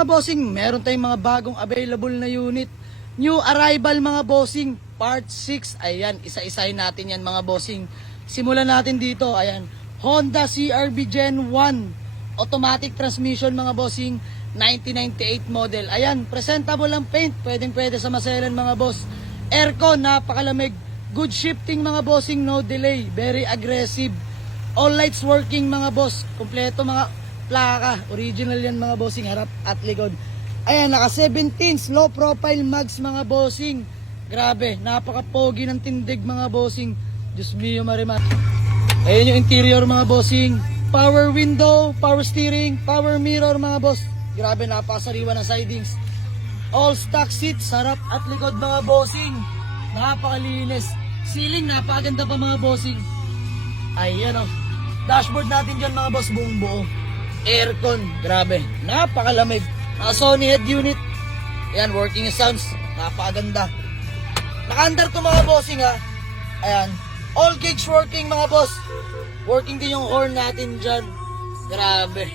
mga bossing, meron tayong mga bagong available na unit. New arrival mga bossing, part 6. Ayan, isa-isahin natin yan mga bossing. Simulan natin dito, ayan. Honda CR-V Gen 1. Automatic transmission mga bossing, 1998 model. Ayan, presentable ang paint, pwede sa maselan mga boss. Aircon, napakalamig. Good shifting mga bossing, no delay. Very aggressive. All lights working mga boss. Kompleto mga plaka. Original yan mga bossing, harap at likod. Ayan, naka 17 low profile mags mga bossing. Grabe, napaka-pogi ng tindig mga bossing. Diyos mio marimar. Ayan yung interior mga bossing. Power window, power steering, power mirror mga boss. Grabe, napakasariwa ng sidings. All stock seats, harap at likod mga bossing. Napakalinis. Ceiling, napakaganda pa mga bossing. Ayan o. Dashboard natin dyan mga boss, buong buo. Aircon, grabe. Napakalamig. Sony head unit. Ayan, working sounds. Napakaganda. Naka-under to mga bossing ha. Ayan. All gauge working mga boss. Working din yung horn natin dyan. Grabe.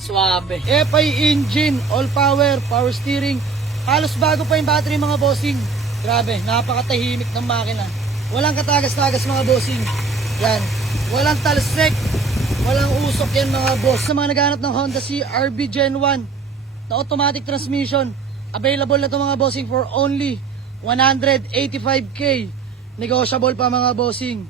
Suabe. FI engine, all power, power steering. Halos bago pa yung battery mga bossing. Grabe, napakatahimik ng makina. Walang katagas-tagas mga bossing. Yan. Walang talsek. Walang usok yan mga boss. Sa mga naghanap ng Honda CR-V Gen 1 na automatic transmission, available na to mga bossing for only 185k. Negotiable pa mga bossing.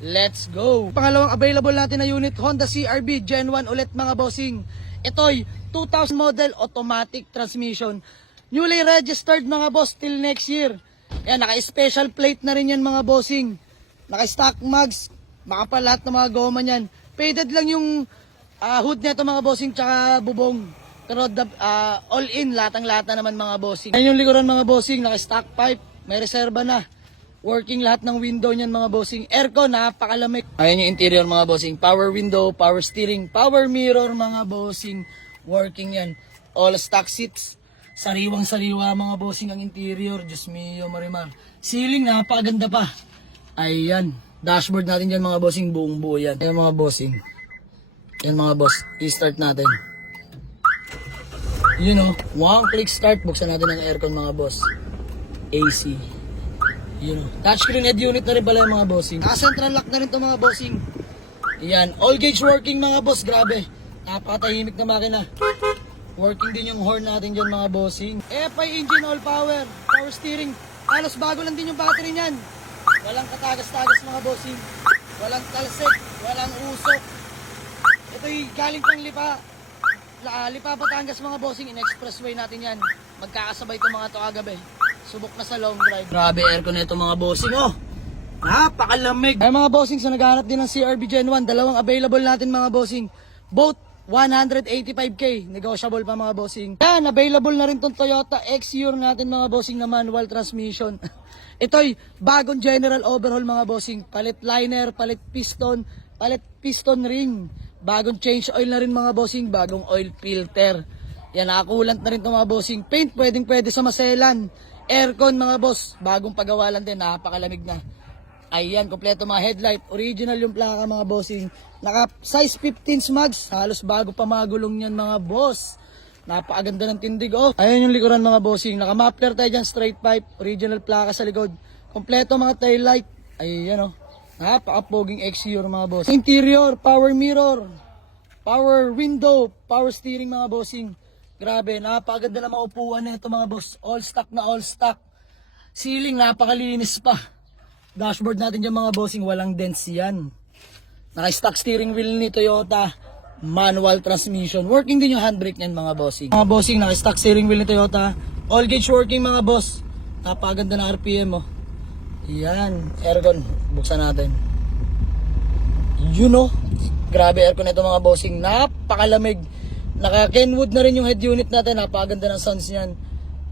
Let's go. Pangalawang available natin na unit, Honda CR-V Gen 1 ulit mga bossing. Ito'y 2000 model automatic transmission. Newly registered mga boss till next year. Yan, naka-special plate na rin yan mga bossing. Naka-stock mags. Makapal lahat ng mga goma niyan. Faded lang yung hood nito mga bossing tsaka bubong. Pero all in, latang-lata naman mga bossing. Yan yung likuran mga bossing, naka-stock pipe. May reserba na. Working lahat ng window niyan mga bossing. Aircon, napakalamig. Ayan yung interior mga bossing. Power window, power steering, power mirror mga bossing. Working yan. All stock seats. Sariwang-sariwa mga bossing ang interior. Diyos mio marimar. Ceiling, napakaganda pa. Ayan. Dashboard natin dyan mga bossing. Buong buo yan. Ayan mga bossing. Ayan mga boss. I-start natin. You know, one click start. Buksan natin ang aircon mga boss. AC. You know. Touchscreen head unit na rin pala yung mga bossing. Naka-central lock na rin ito mga bossing. Ayan. All gauge working mga boss. Grabe. Napakatahimik na makina. Working din yung horn natin dyan mga bossing. FI engine, all power, power steering. Halos bago lang din yung battery niyan. Walang katagas-tagas mga bossing. Walang talsek, walang usok. Ito'y galing pang Lipa Batangas mga bossing. In-expressway natin yan. Magkakasabay itong mga to kagabi. Subok na sa long drive. Grabe aircon na ito mga bossing. Oh, napakalamig. Ay mga bossing, sa naghahanap din ng CR-V Gen 1, dalawang available natin mga bossing. Both 185k, negotiable pa mga bossing. Yan, available na rin tong Toyota X-Ure natin mga bossing na manual transmission. Ito'y bagong general overhaul mga bossing. Palit liner, palit piston ring. Bagong change oil na rin mga bossing, bagong oil filter. Yan, nakakulant na rin itong mga bossing. Paint, pwede sa maselan. Aircon mga boss, bagong pagawalan din, napakalamig na. Ayan, kompleto mga headlight. Original yung plaka mga bossing. Naka size 15 mags. Halos bago pa mga gulong yan mga boss. Napakaganda ng tindig. Oh, ayan yung likuran mga bossing. Naka muffler tayo dyan, straight pipe. Original plaka sa likod. Kompleto mga tail light. Ayan oh. Napaka-poging X-Ure mga boss. Interior, power mirror, power window, power steering mga bossing. Grabe, napakaganda na maupuan na ito mga boss. All stock na all stock. Ceiling, napakalinis pa. Dashboard natin dyan mga bossing, walang dents yan. Naka-stock steering wheel ni Toyota, manual transmission. Working din yung handbrake niyan mga bossing. Mga bossing, naka-stock steering wheel ni Toyota. All gauge working mga boss. Napakaganda na RPM oh. Yan, aircon. Buksan natin. You know, grabe aircon nito mga bossing. Napakalamig. Naka-Kenwood na rin yung head unit natin. Napakaganda ng sounds niyan.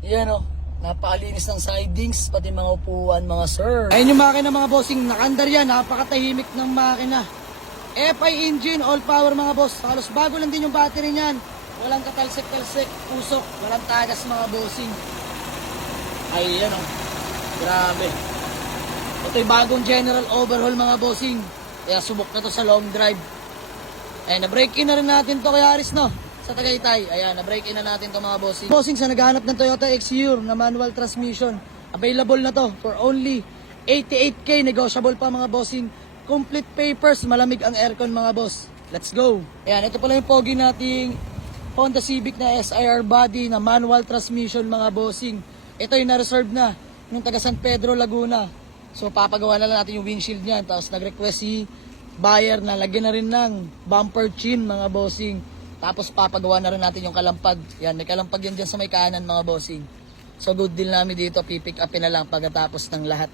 Yan oh. Napakalinis ng sidings, pati mga upuan, mga sir. Ayun yung makina mga bossing, nakandar yan, napakatahimik ng makina. FI engine, all power mga boss. Halos bago lang din yung battery niyan. Walang katalsik-talsik, usok, walang tagas mga bossing. Ayan o, grabe. Ito'y bagong general overhaul mga bossing. Kaya subok na to sa long drive. Ayun, na-break in na rin natin to kay Aris no. sa Tagaytay. Ayan, na-break in na natin to mga bossing. Bossing, sa naghahanap ng Toyota Exure na manual transmission, available na to for only 88K. Negotiable pa mga bossing. Complete papers, malamig ang aircon mga boss. Let's go! Ayan, ito pala yung pogi nating Honda Civic na SIR body na manual transmission mga bossing. Ito yung na-reserve na yung taga San Pedro, Laguna. So papagawa na lang natin yung windshield niyan. Tapos nag-request si buyer na lagyan na rin ng bumper chin mga bossing. Tapos papagawa na rin natin yung kalampag. Yan, may kalampag yan dyan sa may kanan mga bossing. So good deal namin dito, pipick upin na lang pagkatapos ng lahat.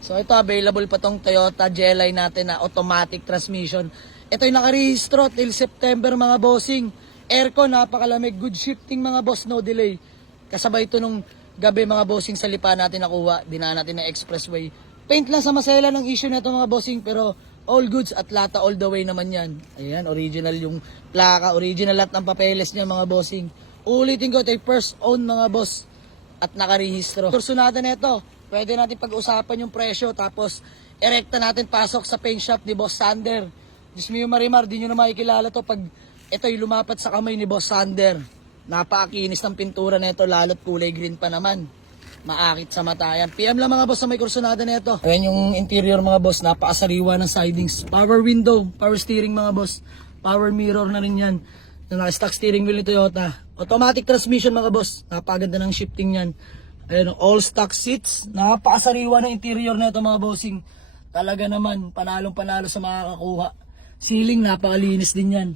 So ito, available pa tong Toyota Jelly natin na automatic transmission. Ito yung nakarehistro till September mga bossing. Aircon, napakalamig, good shifting mga boss, no delay. Kasabay ito nung gabi mga bossing sa lipa natin nakuha. Dinaan natin ng expressway. Paint lang sa masela ng issue na ito mga bossing, pero all goods at lata all the way naman yan. Ayan, original yung plaka, original lahat ng papeles niya mga bossing. Ulitin ko, ito yung first own mga boss at nakarehistro. Kursunada na ito, pwede natin pag-usapan yung presyo, tapos erekta natin pasok sa paint shop ni Boss Sander. Diyos mo yung marimar, di nyo na makikilala to pag ito yung lumapat sa kamay ni Boss Sander. Napakakinis ng pintura na ito, lalo't kulay green pa naman. Maakit sa mata yan. PM lang mga boss sa may kursunada na ito. Ayan yung interior mga boss, napakasariwa ng sidings. Power window, power steering mga boss. Power mirror na rin yan. Yung naka-stock steering wheel ni Toyota. Automatic transmission mga boss. Napakaganda ng shifting yan. Ayan, all stock seats. Napakasariwa ng interior na ito mga bossing. Talaga naman, panalong-panalo sa makakakuha. Ceiling, napakalinis din yan.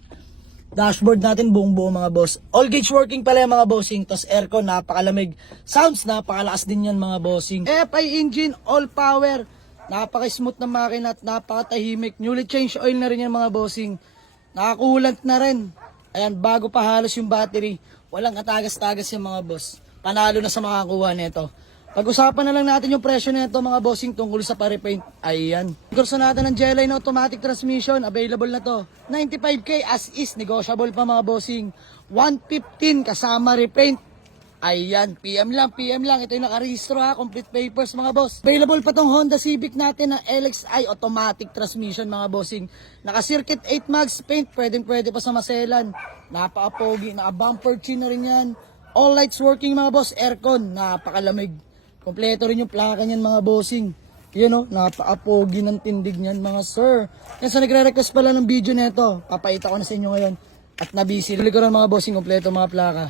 Dashboard natin buong buo mga boss. All gauge working pala yung mga bossing. Tapos aircon, napakalamig. Sounds, napakalakas din yan mga bossing. FI engine, all power. Napaka-smooth na makina at napakatahimik. Newly change oil na rin yan mga bossing. Nakakulant na rin. Ayan, bago pa halos yung battery. Walang katagas-tagas yung mga boss. Panalo na sa makakuha nito. Pag-usapan na lang natin yung presyo nito mga bossing tungkol sa pare-paint. Ayan. Kursunada ng Jelly na automatic transmission. Available na to. 95K as is. Negotiable pa mga bossing. 115 kasama repaint. Ayan. PM lang. Ito yung nakarehistro ha. Complete papers mga boss. Available pa tong Honda Civic natin na LXI automatic transmission mga bossing. Naka-circuit 8 mags paint. Pwede pa sa maselan. Napaka-pogi. Naka-bumper chin na rin yan. All lights working mga boss. Aircon. Napakalamig. Kompleto rin yung plaka niyan mga bossing. Yun o, napaka-pogi ng tindig niyan mga sir. Yan sa nagre-request pala ng video nito, papaita ko na sa inyo ngayon. At nabisi. Huli ko rin mga bossing, kompleto mga plaka.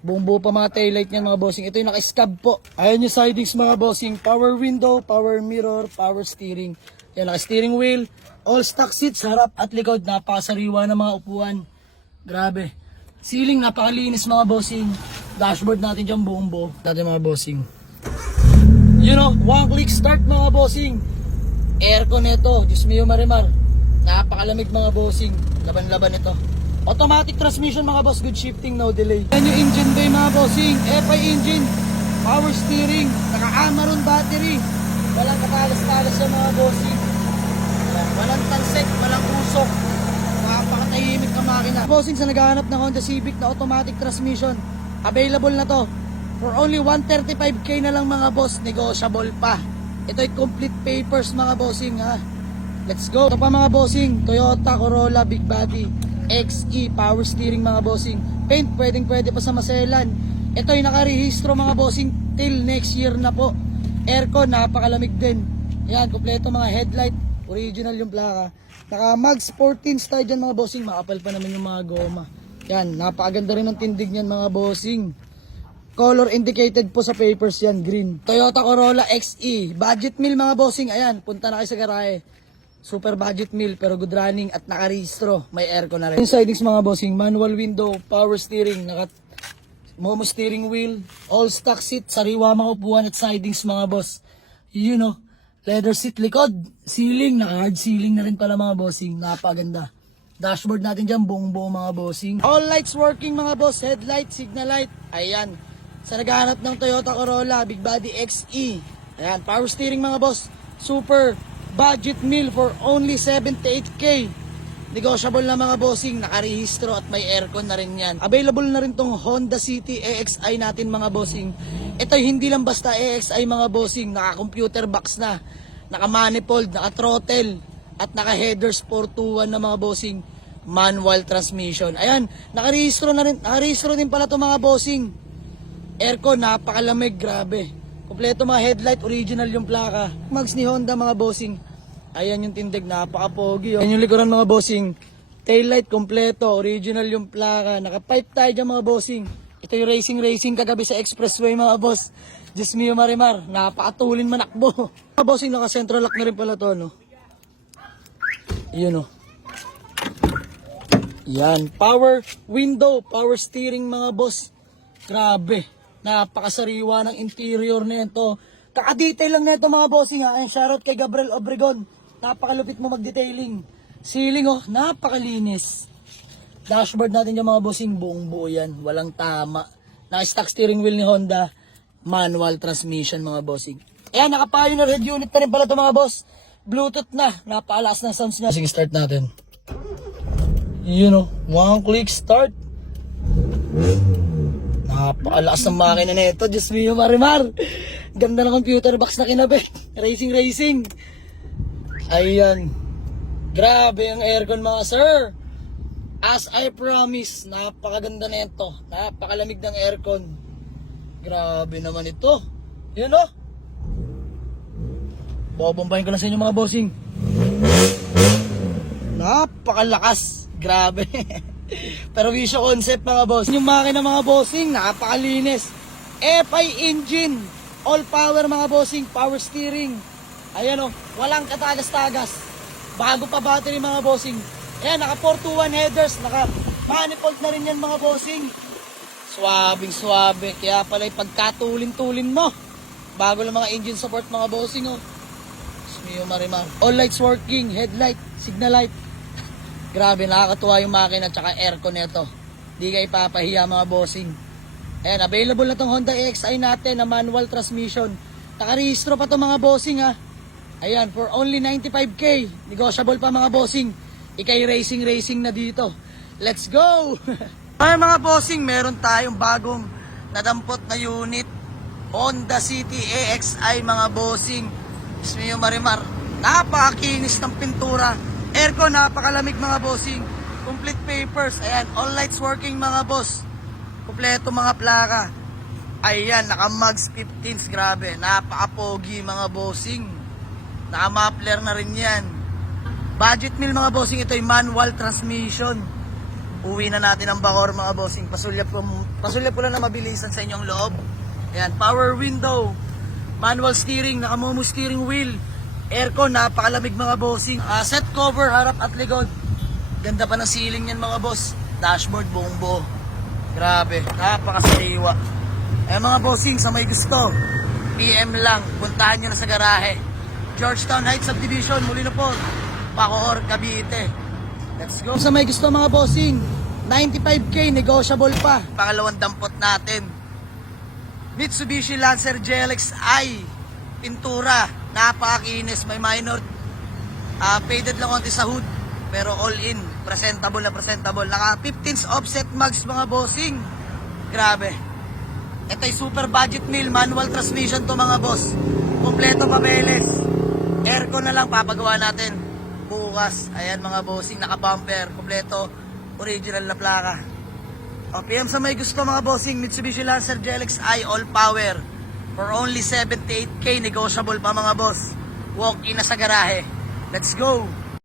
Buong buo pa mga taillight niyan mga bossing. Ito yung naka-scab po. Ayan yung sidings mga bossing. Power window, power mirror, power steering. Yan, naka-steering wheel. All stock seats, harap at likod. Napakasariwa ng mga upuan. Grabe. Ceiling, napakalinis mga bossing. Dashboard natin dyan buong buo. Dati mga bossing. You know, one click start mga bossing. Aircon nito, Diyos mio marimar. Napakalamig mga bossing. Laban-laban ito. Automatic transmission mga boss, good shifting, no delay. Yan yung engine bay mga bossing. FI engine, power steering, naka-Amaron battery. Walang katalas-talas sa mga bossing. Walang talsek, walang usok. Napakatahimik na makina. Bossing, sa naghahanap ng Honda Civic na automatic transmission, available na to. For only 135K na lang mga boss, negotiable pa. Ito ay complete papers mga bossing ha. Let's go. Ito pa mga bossing, Toyota Corolla Big Body XE power steering mga bossing. Paint pwede pa sa maselan. Ito ay nakarehistro mga bossing till next year na po. Aircon, napakalamig din. Yan, kompleto mga headlight. Original yung plaka. Naka Mags 14 style dyan mga bossing. Makapal pa naman yung mga goma. Yan, napakaganda rin ng tindig niyan mga bossing. Color indicated po sa papers yan, green. Toyota Corolla XE. Budget meal mga bossing. Ayan, punta na kayo sa garahe. Super budget meal pero good running at nakarehistro. May aircon na rin. Yung sidings mga bossing, manual window, power steering, momo steering wheel, all stock seat, sariwa mga upuan at sidings mga boss. You know, leather seat likod, ceiling, naka-hard ceiling na rin pala mga bossing. Napaganda. Dashboard natin dyan, buong buo mga bossing. All lights working mga boss, headlight, signal light. Ayan. Sa naghahanap ng Toyota Corolla Big Body XE. Ayan, power steering mga boss. Super budget meal for only 78K. Negotiable na mga bossing, nakarehistro at may aircon na rin yan. Available na rin tong Honda City EXI natin mga bossing. Ito hindi lang basta EXI mga bossing, naka-computer box na, naka-manifold, naka-throttle, at naka-headers 421 na mga bossing. manual transmission. Ayan, nakarehistro din pala to mga bossing. Aircon, napakalamig, grabe. Kompleto mga headlight, original yung plaka. Mags ni Honda mga bossing. Ayan yung tindig, napaka-pogi. Ayan yung likuran mga bossing. Taillight, kompleto, original yung plaka. Naka-pipe tayo dyan mga bossing. Ito yung racing kagabi sa expressway mga boss. Diyos mio marimar, napakatulin manakbo. Mga bossing, naka-central lock na rin pala to, no? Yun, no? Yan, power window, power steering mga boss. Grabe. Napakasariwa ng interior na ito. Kaka-detail lang na ito mga bossing ha. Ayan, shoutout kay Gabriel Obregon. Napakalupit mo mag-detailing. Ceiling oh, napakalinis. Dashboard natin yung mga bossing, buong buo yan. Walang tama. Naka-stock steering wheel ni Honda. Manual transmission mga bossing. Ayan, nakapayo na red unit pa rin pala ito mga boss. Bluetooth na. Napaalas ng sounds niya. Sige, start natin. You know, one click start. Napakalakas ng makina na ito. Diyos mio marimar. Ganda ng computer box na kinabit. Racing. Ayan. Grabe ang aircon mga sir. As I promise, napakaganda na ito. Napakalamig ng aircon. Grabe naman ito. Yun o. Bobombahin ko na sa inyo mga bossing. Napakalakas. Grabe. Pero Visio concept mga boss. Yung makina mga bossing, napakalinis. FI engine. All power mga bossing. Power steering. Ayan o. Walang katagas-tagas. Bago pa battery mga bossing. Ayan, naka 421 headers. Naka manifold na rin yan mga bossing. Swabing-swabe. Kaya pala pagkatulin-tulin mo. Bago lang mga engine support mga bossing o. Mio marimar. All lights working. Headlight. Signal light. Grabe, nakakatuwa yung makina at saka aircon nito. Di kayo ipapahiya mga bossing. Ayan, available na tong Honda EXI natin na manual transmission. Nakarehistro pa to mga bossing ha. Ayan, for only 95k. Negotiable pa mga bossing. Ikay racing na dito. Let's go! Ay mga bossing, meron tayong bagong nadampot na unit. Honda City EXI mga bossing. Ismi yung marimar. Napakakinis ng pintura. Aircon, napakalamig mga bossing. Complete papers. Ayan, all lights working mga boss. Kompleto mga plaka. Ayan, naka-mugs 15s. Grabe, napaka-pogi mga bossing. Naka-muffler na rin yan. Budget meal mga bossing. Ito yung manual transmission. Uwi na natin ang Bacoor mga bossing. Pasulyap ko lang na mabilisan sa inyong loob. Ayan, power window. Manual steering, naka-momo steering wheel. Aircon, napakalamig mga bossing. Set cover, harap at likod. Ganda pa ng ceiling yan mga boss. Dashboard, buong buo. Grabe, napakasariwa. Mga bossing, sa may gusto, PM lang, puntahan nyo na sa garahe. Georgetown Heights Subdivision, Molino po, Bacoor, Cavite. Let's go. Sa may gusto mga bossing, 95k, negotiable pa. Pangalawang dampot natin. Mitsubishi Lancer GLX-I. Pintura, napakakinis, may minor faded lang konti sa hood, pero all in, presentable na presentable. Naka 15s offset mags mga bossing. Grabe. Ito'y super budget meal, manual transmission to mga boss. Kompleto papeles. Aircon na lang papagawa natin bukas. Ayan mga bossing, naka bumper, kompleto, original na plaka. PM sa may gusto mga bossing, Mitsubishi Lancer GLX-I all power. For only 78k, negotiable pa mga boss. Walk in na sa garahe. Let's go!